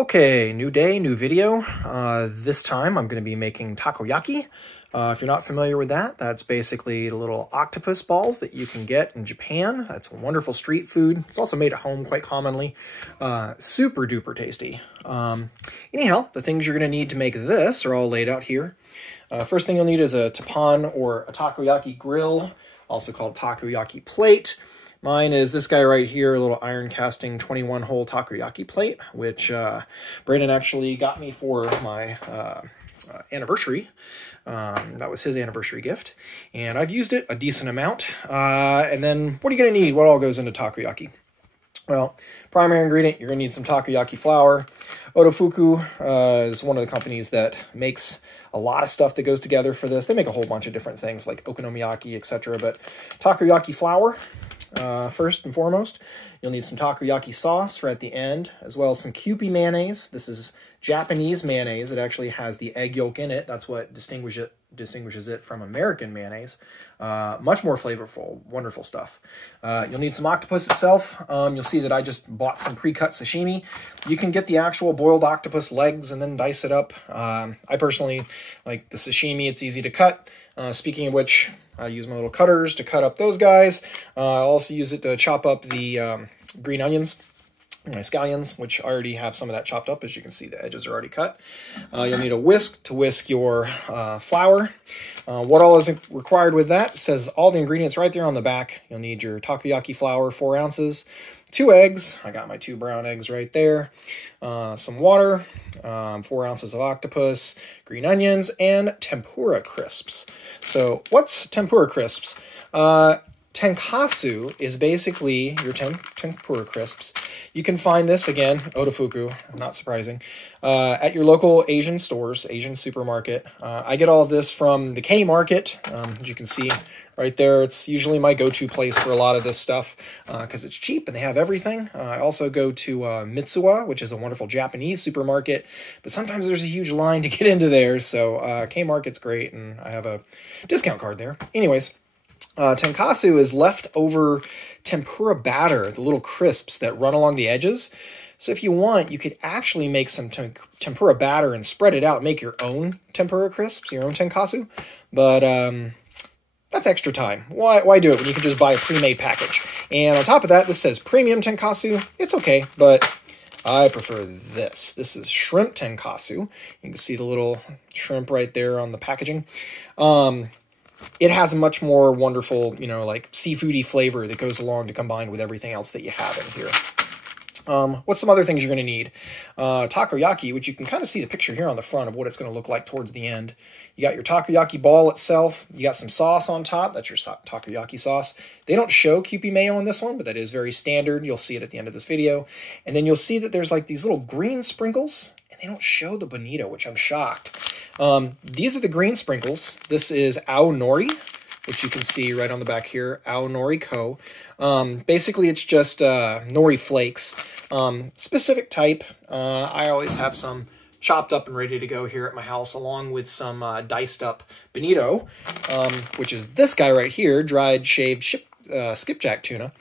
Okay, new day, new video. This time I'm going to be making takoyaki. If you're not familiar with that, that's basically the little octopus balls that you can get in Japan. That's wonderful street food. It's also made at home quite commonly. Super duper tasty. Anyhow, the things you're going to need to make this are all laid out here. First thing you'll need is a teppan or a takoyaki grill, also called takoyaki plate. Mine is this guy right here, a little iron casting 21-hole takoyaki plate, which Brandon actually got me for my anniversary. That was his anniversary gift. And I've used it a decent amount. And then what are you going to need? What all goes into takoyaki? Well, primary ingredient, you're going to need some takoyaki flour. Otofuku is one of the companies that makes a lot of stuff that goes together for this. They make a whole bunch of different things like okonomiyaki, etc. But takoyaki flour, first and foremost. You'll need some takoyaki sauce for at the end, as well as some Kewpie mayonnaise. This is Japanese mayonnaise. It actually has the egg yolk in it. That's what distinguishes it from American mayonnaise. Much more flavorful, wonderful stuff. You'll need some octopus itself. You'll see that I just bought some pre-cut sashimi. You can get the actual boiled octopus legs and then dice it up. I personally like the sashimi. It's easy to cut. Speaking of which, I use my little cutters to cut up those guys. I also use it to chop up the green onions, my scallions, which I already have some of that chopped up. As you can see, the edges are already cut. You'll need a whisk to whisk your flour. What all is required with that? It says all the ingredients right there on the back. You'll need your takoyaki flour, 4 ounces, 2 eggs. I got my 2 brown eggs right there. Some water, 4 ounces of octopus, green onions, and tempura crisps. So what's tempura crisps? Tenkasu is basically your tempura crisps. You can find this, again, Otofuku, not surprising, at your local Asian stores, Asian supermarket. I get all of this from the K Market, as you can see right there. It's usually my go-to place for a lot of this stuff because it's cheap and they have everything. I also go to Mitsuwa, which is a wonderful Japanese supermarket, but sometimes there's a huge line to get into there, so K Market's great, and I have a discount card there. Anyways, Tenkasu is leftover tempura batter, the little crisps that run along the edges. So if you want, you could actually make some tempura batter and spread it out, make your own tempura crisps, your own Tenkasu. But that's extra time. Why do it when you can just buy a pre-made package? And on top of that, this says premium Tenkasu. It's okay, but I prefer this. This is shrimp Tenkasu. You can see the little shrimp right there on the packaging. It has a much more wonderful, like seafoody flavor that goes along to combine with everything else that you have in here. What's some other things you're going to need? Takoyaki, which you can kind of see the picture here on the front of what it's going to look like towards the end. You got your takoyaki ball itself. You got some sauce on top. That's your takoyaki sauce. They don't show Kewpie mayo on this one, but that is very standard. You'll see it at the end of this video. And then you'll see that there's like these little green sprinkles. They don't show the bonito, which I'm shocked. These are the green sprinkles. This is Nori, which you can see right on the back here, Nori Co. Basically, it's just nori flakes. Specific type. I always have some chopped up and ready to go here at my house, along with some diced up bonito, which is this guy right here, dried shaved skipjack tuna.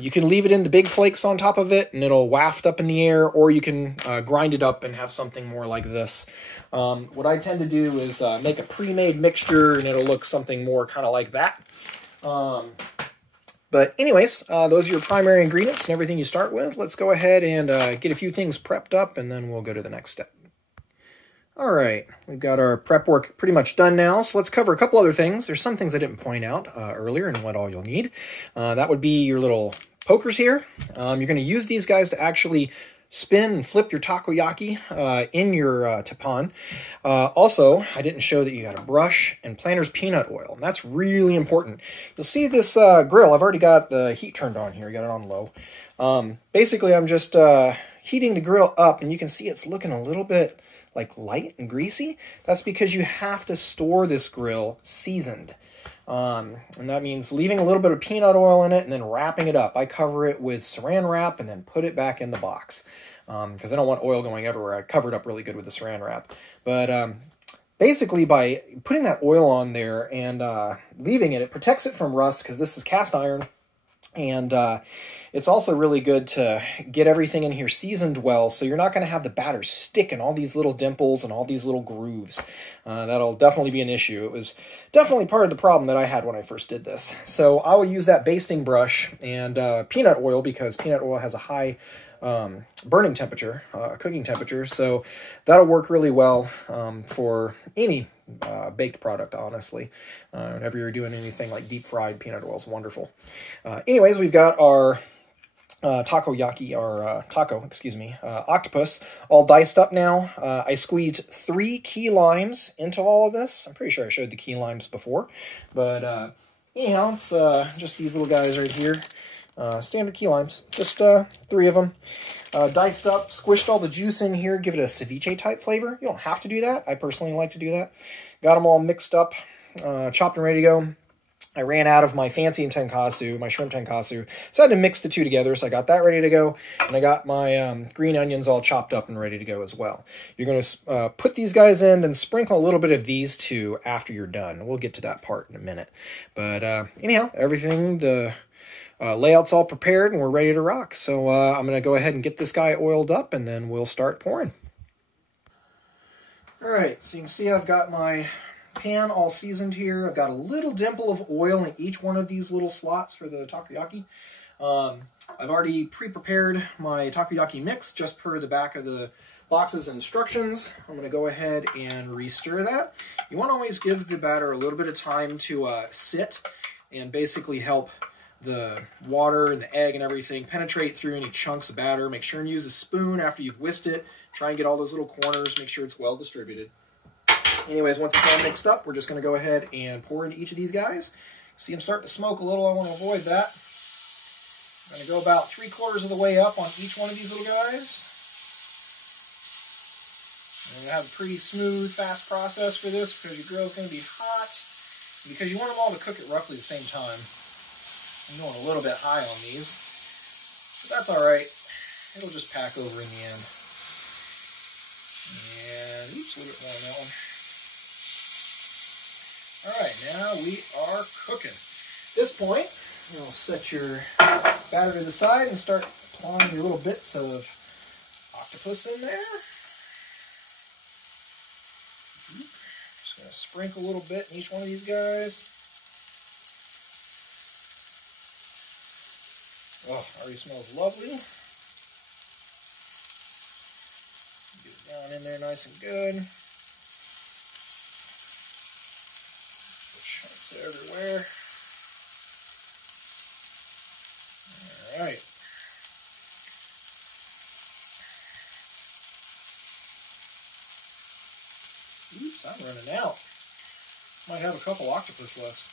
You can leave it in the big flakes on top of it, and it'll waft up in the air, or you can grind it up and have something more like this. What I tend to do is make a pre-made mixture, and it'll look something more kind of like that. But anyways, those are your primary ingredients and everything you start with. Let's go ahead and get a few things prepped up, and then we'll go to the next step. All right, we've got our prep work pretty much done now, so let's cover a couple other things. There's some things I didn't point out earlier and what all you'll need. That would be your little pokers here. You're going to use these guys to actually spin and flip your takoyaki in your teppan. Also, I didn't show that you got a brush and Planters peanut oil, and that's really important. You'll see this grill. I've already got the heat turned on here. I got it on low. Basically, I'm just heating the grill up, and you can see it's looking a little bit like light and greasy. That's because you have to store this grill seasoned. And that means leaving a little bit of peanut oil in it and then wrapping it up. I cover it with saran wrap and then put it back in the box because I don't want oil going everywhere. I cover it up really good with the saran wrap. But basically by putting that oil on there and leaving it, it protects it from rust because this is cast iron. And it's also really good to get everything in here seasoned well, so you're not going to have the batter stick in all these little dimples and all these little grooves. That'll definitely be an issue. It was definitely part of the problem that I had when I first did this. So I will use that basting brush and peanut oil, because peanut oil has a high burning temperature, cooking temperature, so that'll work really well for any baked product, honestly. Whenever you're doing anything like deep fried, peanut oil is wonderful. Anyways, we've got our octopus all diced up now. I squeezed 3 key limes into all of this. I'm pretty sure I showed the key limes before, but anyhow, it's just these little guys right here. Standard key limes, just 3 of them. Diced up, squished all the juice in here, give it a ceviche type flavor. You don't have to do that. I personally like to do that. Got them all mixed up, chopped and ready to go. I ran out of my fancy Tenkasu, my shrimp Tenkasu, so I had to mix the two together, so I got that ready to go, and I got my green onions all chopped up and ready to go as well. You're going to put these guys in, then sprinkle a little bit of these two after you're done. We'll get to that part in a minute. But anyhow, everything, the layout's all prepared, and we're ready to rock. So I'm going to go ahead and get this guy oiled up, and then we'll start pouring. All right, so you can see I've got my pan all seasoned here. I've got a little dimple of oil in each one of these little slots for the takoyaki. I've already pre-prepared my takoyaki mix just per the back of the box's instructions. I'm going to go ahead and re-stir that. You want to always give the batter a little bit of time to sit and basically help the water and the egg and everything penetrate through any chunks of batter. Make sure and use a spoon after you've whisked it. Try and get all those little corners, make sure it's well distributed. Anyways, once it's all mixed up, we're just going to go ahead and pour into each of these guys. See them starting to smoke a little, I want to avoid that. I'm going to go about 3/4 of the way up on each one of these little guys. And have a pretty smooth, fast process for this because your grill's going to be hot. Because you want them all to cook at roughly the same time. I'm going a little bit high on these, but that's alright. It'll just pack over in the end. And, oops, a little bit more on that one. Alright, now we are cooking. At this point, you'll set your batter to the side and start applying your little bits of octopus in there. Just going to sprinkle a little bit in each one of these guys. Oh, already smells lovely. Get it down in there nice and good. Chunks everywhere. Alright. Oops, I'm running out. Might have a couple octopus less.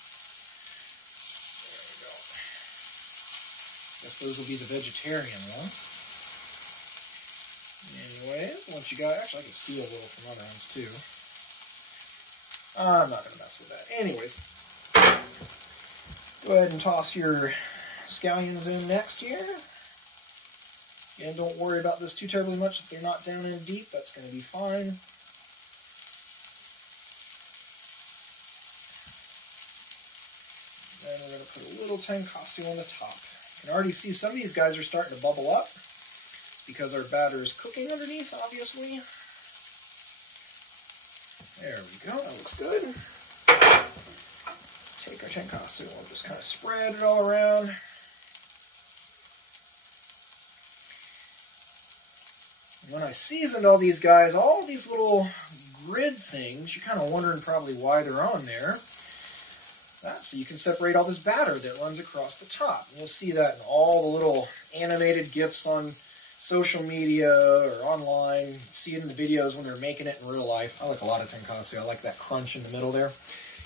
Guess those will be the vegetarian one. Anyways, once you got, actually I can steal a little from other ones too. I'm not going to mess with that. Anyways, go ahead and toss your scallions in next here. And don't worry about this too terribly much. If they're not down in deep, that's going to be fine. Then we're going to put a little Tenkasu on the top. You can already see some of these guys are starting to bubble up because our batter is cooking underneath, obviously. There we go, that looks good. Take our Tenkasu and we'll just kind of spread it all around. When I seasoned all these guys, all these little grid things, you're kind of wondering probably why they're on there. That's so you can separate all this batter that runs across the top. And you'll see that in all the little animated GIFs on social media or online. See it in the videos when they're making it in real life. I like a lot of Tenkasu. I like that crunch in the middle there.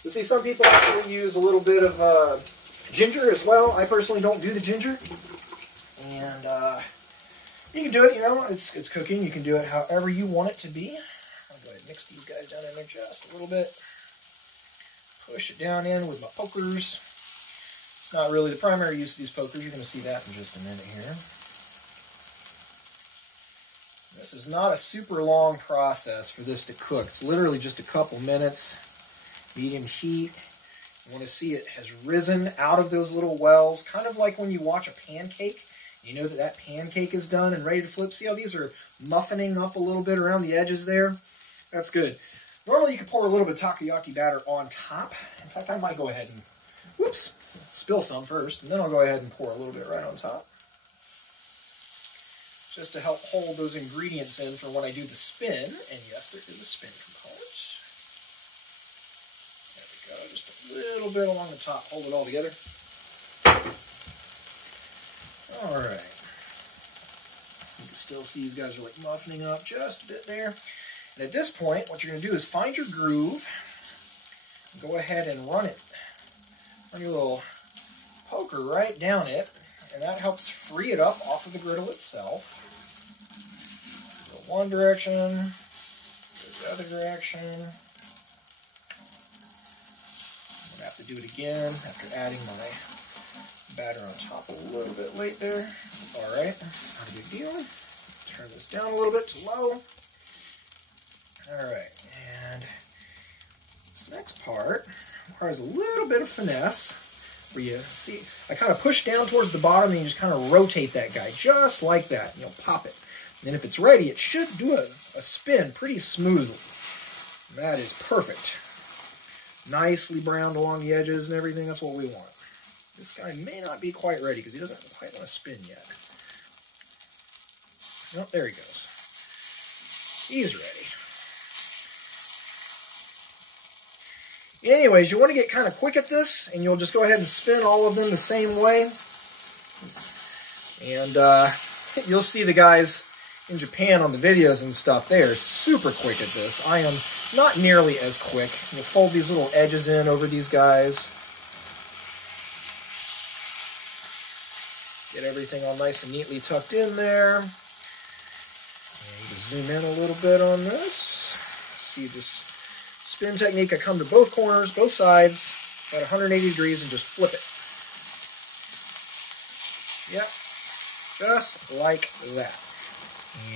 You'll see some people actually use a little bit of ginger as well. I personally don't do the ginger. And you can do it, you know, it's cooking. You can do it however you want it to be. I'll go ahead and mix these guys down in there just a little bit. Push it down in with my pokers. It's not really the primary use of these pokers. You're going to see that in just a minute here. This is not a super long process for this to cook. It's literally just a couple minutes, medium heat, You want to see it has risen out of those little wells, kind of like when you watch a pancake. You know that that pancake is done and ready to flip. See how these are muffining up a little bit around the edges there? That's good. Normally you could pour a little bit of takoyaki batter on top. In fact, I might go ahead and, whoops, spill some first, and then I'll go ahead and pour a little bit right on top. Just to help hold those ingredients in for when I do the spin. And yes, there is a spin component. There we go, just a little bit along the top. Hold it all together. All right. You can still see these guys are like muffining up just a bit there. And at this point, what you're going to do is find your groove. Go ahead and run it. Run your little poker right down it. And that helps free it up off of the griddle itself. Go one direction, go the other direction. I'm going to have to do it again after adding my batter on top a little bit late there. That's alright, not a big deal. Turn this down a little bit to low. Alright, and this next part requires a little bit of finesse. Where you see, I kind of push down towards the bottom and you just kind of rotate that guy, just like that. You'll pop it. And then if it's ready, it should do a spin pretty smoothly. That is perfect. Nicely browned along the edges and everything, that's what we want. This guy may not be quite ready because he doesn't quite want to spin yet. Oh, there he goes. He's ready. Anyways, you want to get kind of quick at this, and you'll just go ahead and spin all of them the same way. And you'll see the guys in Japan on the videos and stuff. They are super quick at this. I am not nearly as quick. You fold these little edges in over these guys. Get everything all nice and neatly tucked in there. And just zoom in a little bit on this. See this spin technique. I come to both corners, both sides, about 180 degrees, and just flip it. Yep, just like that.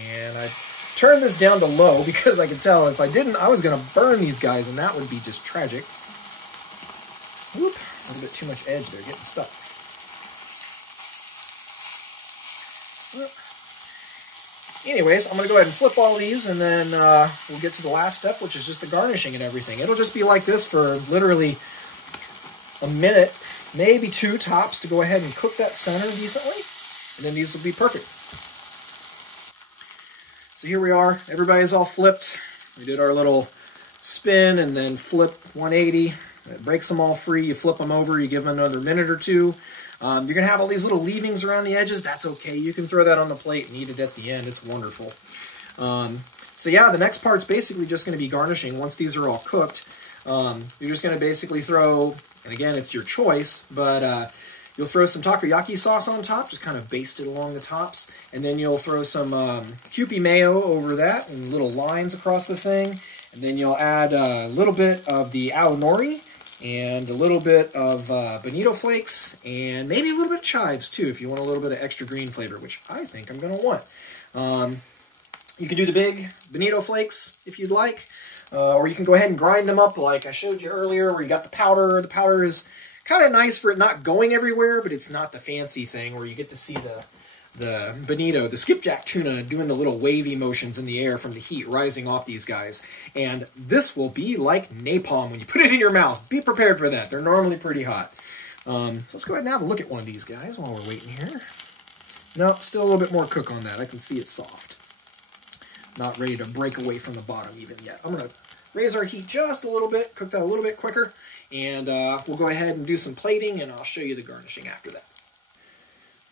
And I turned this down to low because I could tell if I didn't, I was going to burn these guys, and that would be just tragic. Whoop, a little bit too much edge there, getting stuck. Anyways, I'm going to go ahead and flip all these, and then we'll get to the last step, which is just the garnishing and everything. It'll just be like this for literally a minute, maybe two tops, to go ahead and cook that center decently, and then these will be perfect. So here we are. Everybody's all flipped. We did our little spin and then flip 180. It breaks them all free. You flip them over. You give them another minute or two. You're going to have all these little leavings around the edges. That's okay. You can throw that on the plate and eat it at the end. It's wonderful. So yeah, the next part's basically just going to be garnishing. Once these are all cooked, you're just going to basically throw, and again, it's your choice, but you'll throw some takoyaki sauce on top, just kind of baste it along the tops, and then you'll throw some Kewpie mayo over that and little lines across the thing, and then you'll add a little bit of the Nori, and a little bit of bonito flakes, and maybe a little bit of chives too, if you want a little bit of extra green flavor, which I think I'm going to want. You can do the big bonito flakes if you'd like, or you can go ahead and grind them up like I showed you earlier, where you got the powder. The powder is kind of nice for it not going everywhere, but it's not the fancy thing where you get to see the bonito, the skipjack tuna, doing the little wavy motions in the air from the heat rising off these guys. And this will be like napalm when you put it in your mouth. Be prepared for that. They're normally pretty hot. So let's go ahead and have a look at one of these guys while we're waiting here. No, still a little bit more cook on that. I can see it's soft. Not ready to break away from the bottom even yet. I'm going to raise our heat just a little bit, cook that a little bit quicker, and we'll go ahead and do some plating, and I'll show you the garnishing after that.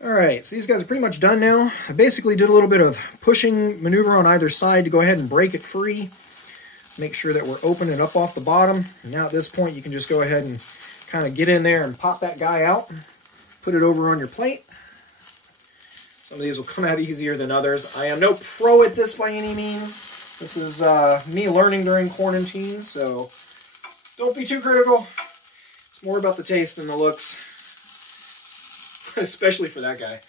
Alright, so these guys are pretty much done now. I basically did a little bit of pushing maneuver on either side to go ahead and break it free. Make sure that we're opening up off the bottom. And now at this point you can just go ahead and kind of get in there and pop that guy out. Put it over on your plate. Some of these will come out easier than others. I am no pro at this by any means. This is me learning during quarantine, so don't be too critical. It's more about the taste than the looks. Especially for that guy.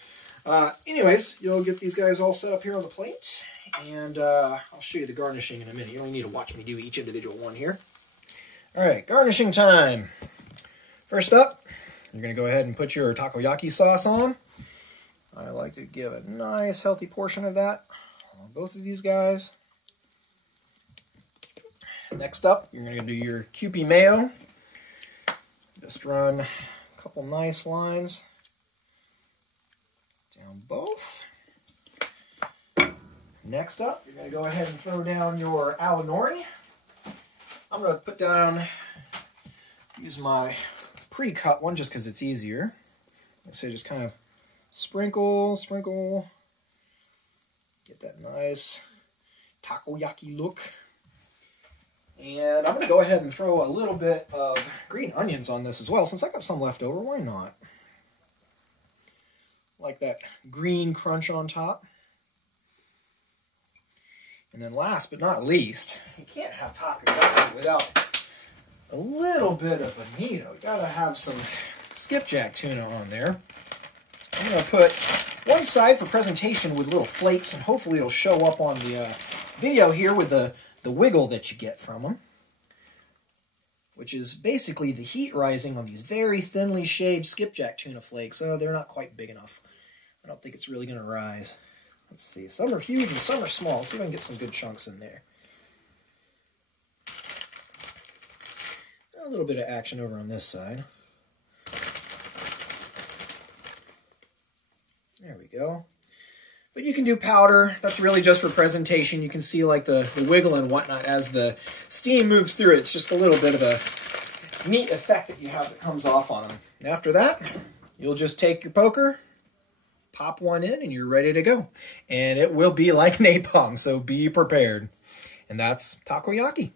Anyways, you'll get these guys all set up here on the plate, and I'll show you the garnishing in a minute. You only need to watch me do each individual one here. Alright, garnishing time. First up, you're going to go ahead and put your takoyaki sauce on. I like to give a nice healthy portion of that on both of these guys. Next up, you're going to do your Kewpie mayo. Just run a couple nice lines down both. Next up, you're going to go ahead and throw down your Nori. I'm going to put down, use my pre-cut one just because it's easier. So just kind of sprinkle, sprinkle, get that nice takoyaki look. And I'm going to go ahead and throw a little bit of green onions on this as well, since I got some left over. Why not? Like that green crunch on top. And then last but not least, you can't have takoyaki without a little bit of bonito. You gotta have some skipjack tuna on there. I'm gonna put one side for presentation with little flakes, and hopefully it'll show up on the video here with the wiggle that you get from them, which is basically the heat rising on these very thinly shaved skipjack tuna flakes. So they're not quite big enough. I don't think it's really gonna rise. Let's see, some are huge and some are small. Let's see if I can get some good chunks in there. A little bit of action over on this side. There we go. But you can do powder. That's really just for presentation. You can see like the wiggle and whatnot as the steam moves through it. It's just a little bit of a neat effect that you have that comes off on them. After that, you'll just take your poker, pop one in, and you're ready to go. And it will be like napalm, so be prepared. And that's takoyaki.